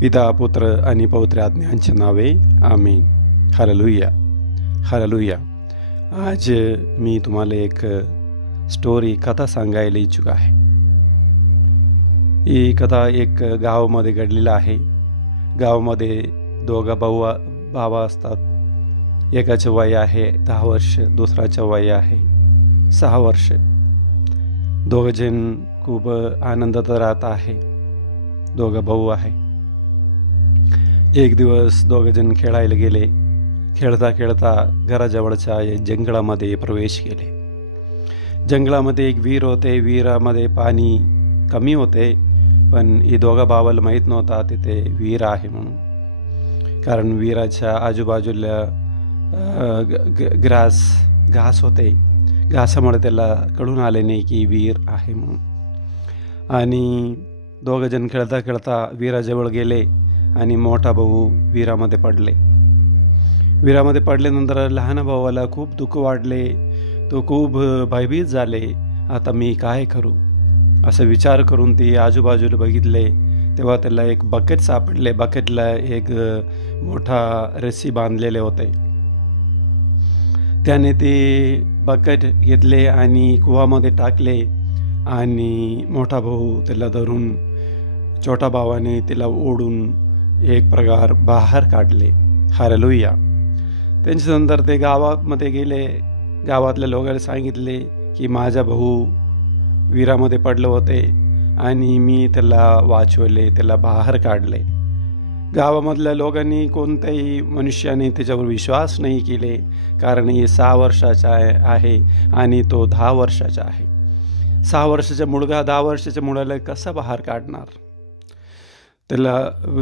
पिता पुत्र आणि पौत्र आज्ञांच्या नावे आम्ही हाललुया. हाललुया. आज मी तुम्हाला एक स्टोरी कथा सांगायला इच्छुक आहे. ही कथा एक गावामध्ये घडलेलं आहे. गावामध्ये दोघा भाऊ भावा असतात. एकाचं वय आहे दहा वर्ष दुसराचं वय आहे सहा वर्ष. दोघंजण खूप आनंदात राहत आहे. दोघं भाऊ आहे. एक दिवस दोघंजण खेळायला गेले. खेळता खेळता घराजवळच्या जंगलामध्ये प्रवेश केले. जंगलामध्ये एक विहीर होते. विहिरामध्ये पाणी कमी होते पण ही दोघा भावाला माहीत नव्हता तिथे विहीर आहे म्हणून. कारण विहिराच्या आजूबाजूला ग- ग्रास घास होते. घासामुळे त्याला कळून आले नाही की विहीर आहे म्हणून. आणि दोघंजण खेळता खेळता विहिराजवळ गेले. आणि मोठा भाऊ विरामध्ये पडले. विरामध्ये पडल्यानंतर लहान भावाला खूप दुःख वाढले तो खूप भयभीत झाले. आता मी काय करू? असं विचार करून ते आजूबाजूला बघितले. तेव्हा त्याला एक बकेट सापडले. बकेटला एक मोठा रस्सी बांधलेले होते. त्याने ते बकेट घेतले आणि कुवामध्ये टाकले आणि मोठा भाऊ त्याला धरून छोटा भावाने त्याला ओढून एक प्रकार बाहेर काढले. हारलुया त्यांच्यानंतर ते गावामध्ये गेले. गावातल्या लोकांना सांगितले की माझा भाऊ विरामध्ये पडले होते आणि मी त्याला वाचवले त्याला बाहेर काढले. गावामधल्या लोकांनी कोणत्याही मनुष्याने त्याच्यावर विश्वास नाही केले कारण हे सहा वर्षाचा आहे- आहे आणि तो दहा वर्षाचा आहे. सहा वर्षाचा मुलगा दहा वर्षाच्या मुलाला कसा बाहेर काढणार? त्याला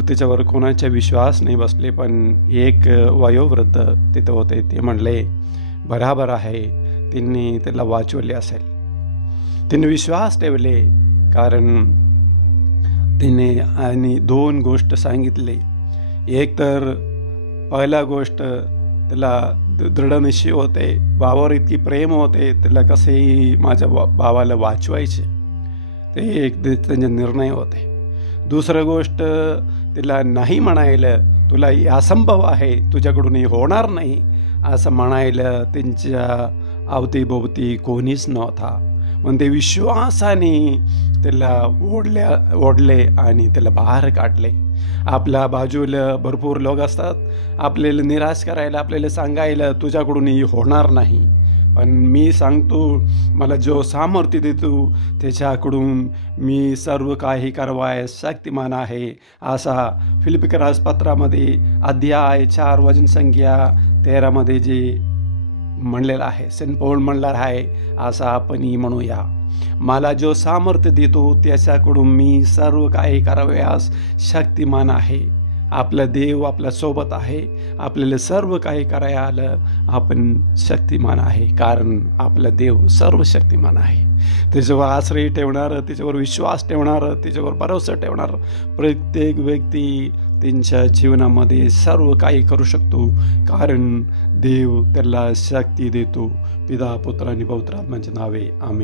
त्याच्यावर कोणाचा विश्वास नाही बसले पण एक वयोवृद्ध तिथं होते ते म्हणले बराबर आहे. त्यांनी त्याला वाचवले असेल. त्यांनी विश्वास ठेवले कारण तिने आणि दोन गोष्ट सांगितले. एक तर पहिला गोष्ट त्याला दृढनिश्चय होते भावावर इतकी प्रेम होते त्याला कसेही माझ्या बा भावाला वाचवायचे. ते एक त्यांचे निर्णय होते. दुसरं गोष्ट तिला नाही म्हणायला तुला ही असंभव आहे तुझ्याकडून होणार नाही असं म्हणायला त्यांच्या अवतीभोवती कोणीच नव्हता. पण ते विश्वासाने त्याला ओढल्या ओढले आणि त्याला बाहेर काढले. आपल्या बाजूला भरपूर लोक असतात. आपल्याला निराश करायला आपल्याला सांगायला तुझ्याकडूनही होणार नाही. पण मी सांगतो मला जो सामर्थ्य देतो त्याच्याकडून मी सर्व काही करवाय शक्तिमान आहे. असा फिलिपिकरास पत्रामध्ये अध्याय चार वजन संख्या तेरामध्ये जे म्हणलेलं आहे सेंट पौल म्हणणार आहे असा आपणही म्हणूया. मला जो सामर्थ्य देतो त्याच्याकडून मी सर्व काही करावयास शक्तिमान आहे. आपला देव आपल्यासोबत आहे. आपल्याला सर्व काही करायला आलं आपण शक्तिमान आहे. कारण आपला देव सर्व शक्तिमान आहे. त्याच्यावर आश्रय ठेवणारं त्याच्यावर विश्वास ठेवणारं त्याच्यावर भरोसा ठेवणारं प्रत्येक व्यक्ती त्यांच्या जीवनामध्ये सर्व काही करू शकतो. कारण देव त्याला शक्ती देतो. पिता पुत्र आणि पौत्र म्हणजे नावे. आम्ही